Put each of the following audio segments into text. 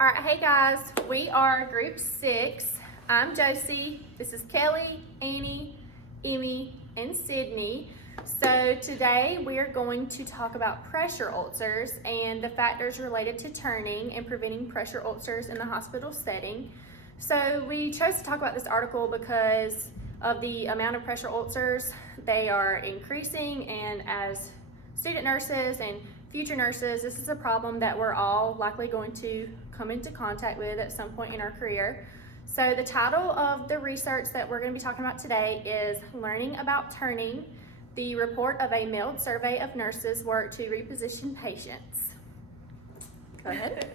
All right, hey guys, we are group 6. I'm Josie, this is Kelly, Annie, Emmy, and Sydney. So today we are going to talk about pressure ulcers and the factors related to turning and preventing pressure ulcers in the hospital setting. So we chose to talk about this article because of the amount of pressure ulcers. They are increasing, and as student nurses and future nurses, this is a problem that we're all likely going to come into contact with at some point in our career. So the title of the research that we're going to be talking about today is Learning About Turning, the report of a mailed survey of nurses' work to reposition patients. Go ahead.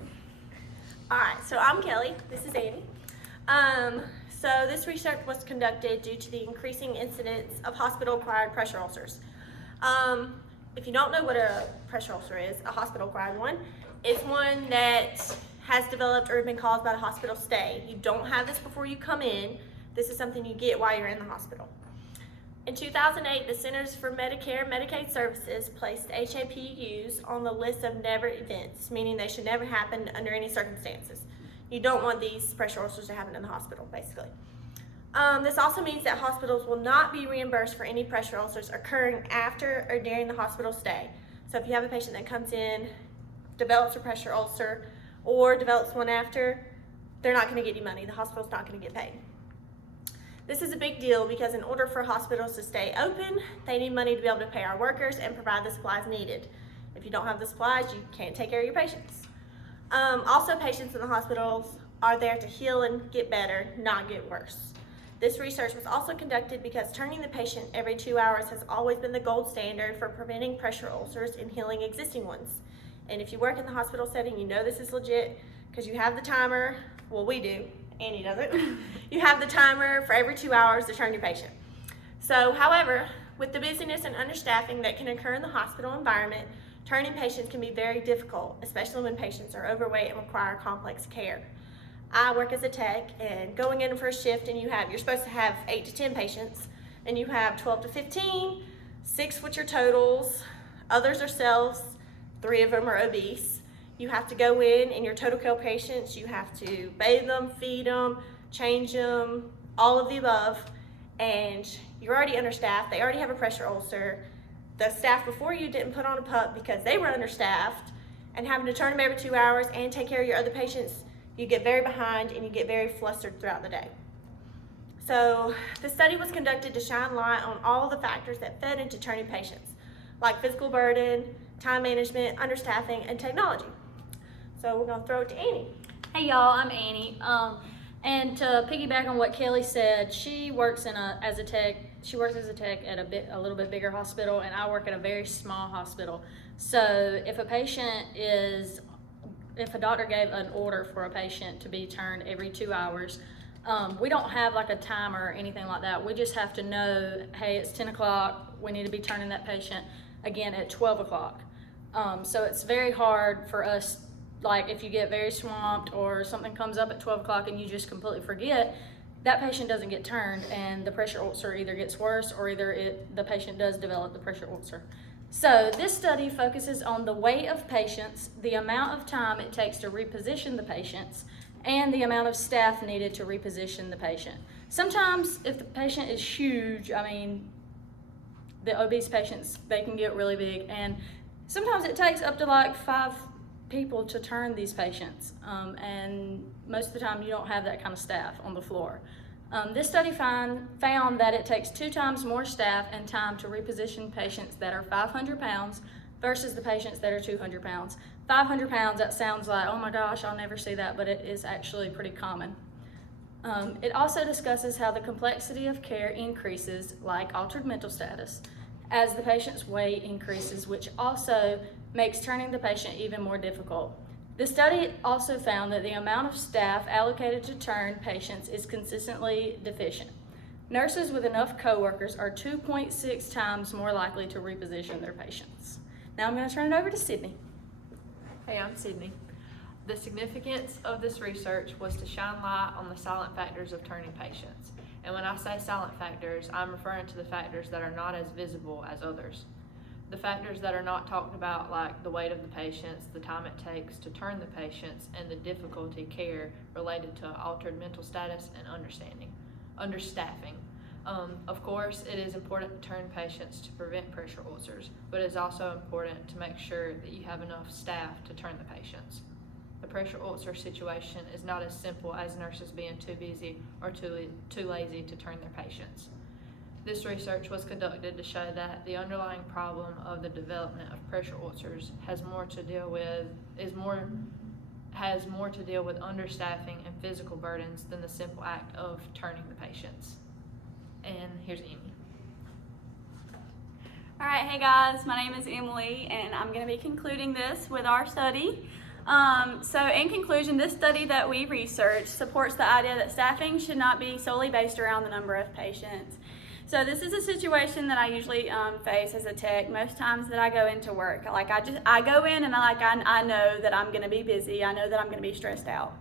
All right, so I'm Kelly, this is Annie. So this research was conducted due to the increasing incidence of hospital-acquired pressure ulcers. If you don't know what a pressure ulcer is, a hospital-acquired one is one that has developed or been caused by the hospital stay. You don't have this before you come in. This is something you get while you're in the hospital. In 2008, the Centers for Medicare and Medicaid Services placed HAPUs on the list of never events, meaning they should never happen under any circumstances. You don't want these pressure ulcers to happen in the hospital, basically. This also means that hospitals will not be reimbursed for any pressure ulcers occurring after or during the hospital stay. So if you have a patient that comes in, develops a pressure ulcer, or develops one after, they're not going to get any money. The hospital's not going to get paid. This is a big deal because in order for hospitals to stay open, they need money to be able to pay our workers and provide the supplies needed. If you don't have the supplies, you can't take care of your patients. Also, patients in the hospitals are there to heal and get better, not get worse. This research was also conducted because turning the patient every 2 hours has always been the gold standard for preventing pressure ulcers and healing existing ones. And if you work in the hospital setting, you know this is legit because you have the timer. Well, we do. Annie doesn't. You have the timer for every 2 hours to turn your patient. So, however, with the busyness and understaffing that can occur in the hospital environment, turning patients can be very difficult, especially when patients are overweight and require complex care. I work as a tech, and going in for a shift, and you're supposed to have 8 to 10 patients, and you have 12 to 15, 6 with your totals, others are selves, 3 of them are obese. You have to go in, and your total care patients, you have to bathe them, feed them, change them, all of the above, and you're already understaffed. They already have a pressure ulcer. The staff before you didn't put on a pup because they were understaffed, and having to turn them every 2 hours and take care of your other patients, you get very behind and you get very flustered throughout the day. So the study was conducted to shine light on all the factors that fed into turning patients, like physical burden, time management, understaffing, and technology. So we're going to throw it to Annie. Hey y'all, I'm Annie. And to piggyback on what Kelly said, she works as a tech at a little bit bigger hospital, and I work at a very small hospital. So if a doctor gave an order for a patient to be turned every 2 hours, we don't have like a timer or anything like that. We just have to know, hey, it's 10 o'clock, we need to be turning that patient again at 12 o'clock. So it's very hard for us, like if you get very swamped or something comes up at 12 o'clock and you just completely forget, that patient doesn't get turned, and the pressure ulcer either gets worse or the patient does develop the pressure ulcer. So this study focuses on the weight of patients, the amount of time it takes to reposition the patients, and the amount of staff needed to reposition the patient. Sometimes if the patient is huge, the obese patients, they can get really big, and sometimes it takes up to like 5 people to turn these patients, and most of the time you don't have that kind of staff on the floor. This study found that it takes 2 times more staff and time to reposition patients that are 500 pounds versus the patients that are 200 pounds. 500 pounds, that sounds like, oh my gosh, I'll never see that, but it is actually pretty common. It also discusses how the complexity of care increases, like altered mental status, as the patient's weight increases, which also makes turning the patient even more difficult. The study also found that the amount of staff allocated to turn patients is consistently deficient. Nurses with enough coworkers are 2.6 times more likely to reposition their patients. Now I'm going to turn it over to Sydney. Hey, I'm Sydney. The significance of this research was to shine light on the silent factors of turning patients. And when I say silent factors, I'm referring to the factors that are not as visible as others. The factors that are not talked about, like the weight of the patients, the time it takes to turn the patients, and the difficulty care related to altered mental status and understaffing. Of course, it is important to turn patients to prevent pressure ulcers, but it is also important to make sure that you have enough staff to turn the patients. The pressure ulcer situation is not as simple as nurses being too busy or too lazy to turn their patients. This research was conducted to show that the underlying problem of the development of pressure ulcers has more to deal with understaffing and physical burdens than the simple act of turning the patients. And here's Amy. All right, hey guys, my name is Emily, and I'm going to be concluding this with our study. So in conclusion, this study that we researched supports the idea that staffing should not be solely based around the number of patients. So this is a situation that I usually face as a tech most times that I go into work. Like I go in and I know that I'm going to be busy. I know that I'm going to be stressed out.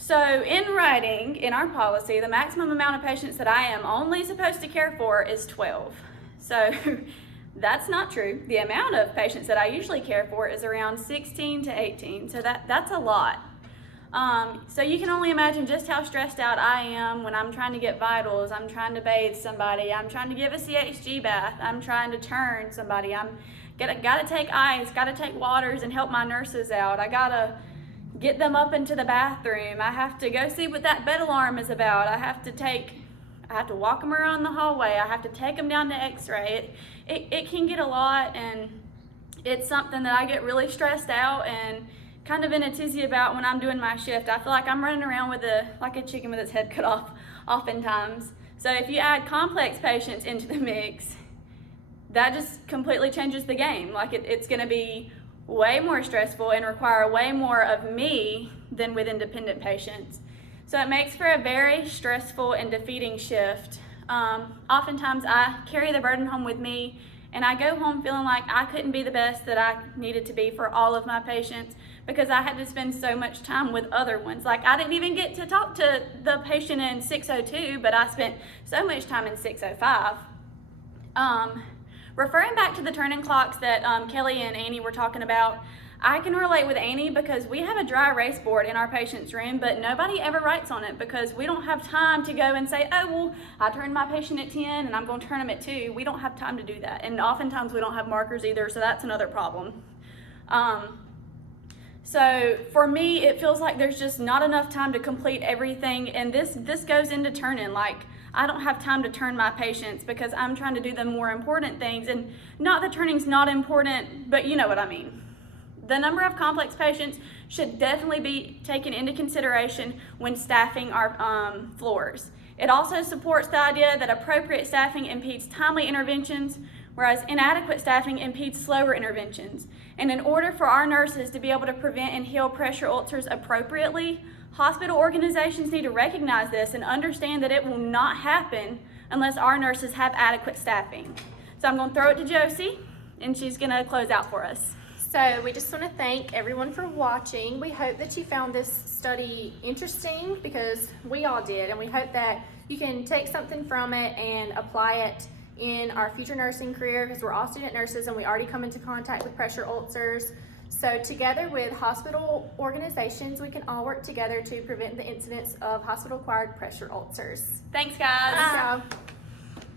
So in writing, in our policy, the maximum amount of patients that I am only supposed to care for is 12. So that's not true. The amount of patients that I usually care for is around 16 to 18. So that's a lot. So you can only imagine just how stressed out I am when I'm trying to get vitals, I'm trying to bathe somebody, I'm trying to give a CHG bath, I'm trying to turn somebody, I'm gotta take ice, gotta take waters and help my nurses out. I gotta get them up into the bathroom. I have to go see what that bed alarm is about. I have to walk them around the hallway. I have to take them down to x-ray. It can get a lot, and it's something that I get really stressed out and kind of in a tizzy about when I'm doing my shift. I feel like I'm running around like a chicken with its head cut off oftentimes. So if you add complex patients into the mix, that just completely changes the game. Like it's gonna be way more stressful and require way more of me than with independent patients. So it makes for a very stressful and defeating shift. Oftentimes I carry the burden home with me, and I go home feeling like I couldn't be the best that I needed to be for all of my patients because I had to spend so much time with other ones. Like I didn't even get to talk to the patient in 602, but I spent so much time in 605. Referring back to the turning clocks that Kelly and Annie were talking about, I can relate with Annie because we have a dry erase board in our patient's room, but nobody ever writes on it because we don't have time to go and say, oh, well, I turned my patient at 10 and I'm going to turn them at 2. We don't have time to do that. And oftentimes we don't have markers either, so that's another problem. So for me, it feels like there's just not enough time to complete everything, and this goes into turning. Like, I don't have time to turn my patients because I'm trying to do the more important things, and not that turning's not important, but you know what I mean. The number of complex patients should definitely be taken into consideration when staffing our floors. It also supports the idea that appropriate staffing impedes timely interventions, whereas inadequate staffing impedes slower interventions. And in order for our nurses to be able to prevent and heal pressure ulcers appropriately, hospital organizations need to recognize this and understand that it will not happen unless our nurses have adequate staffing. So I'm going to throw it to Josie, and she's going to close out for us. So we just want to thank everyone for watching. We hope that you found this study interesting because we all did, and we hope that you can take something from it and apply it in our future nursing career because we're all student nurses and we already come into contact with pressure ulcers. So together with hospital organizations, we can all work together to prevent the incidence of hospital-acquired pressure ulcers. Thanks, guys. Bye.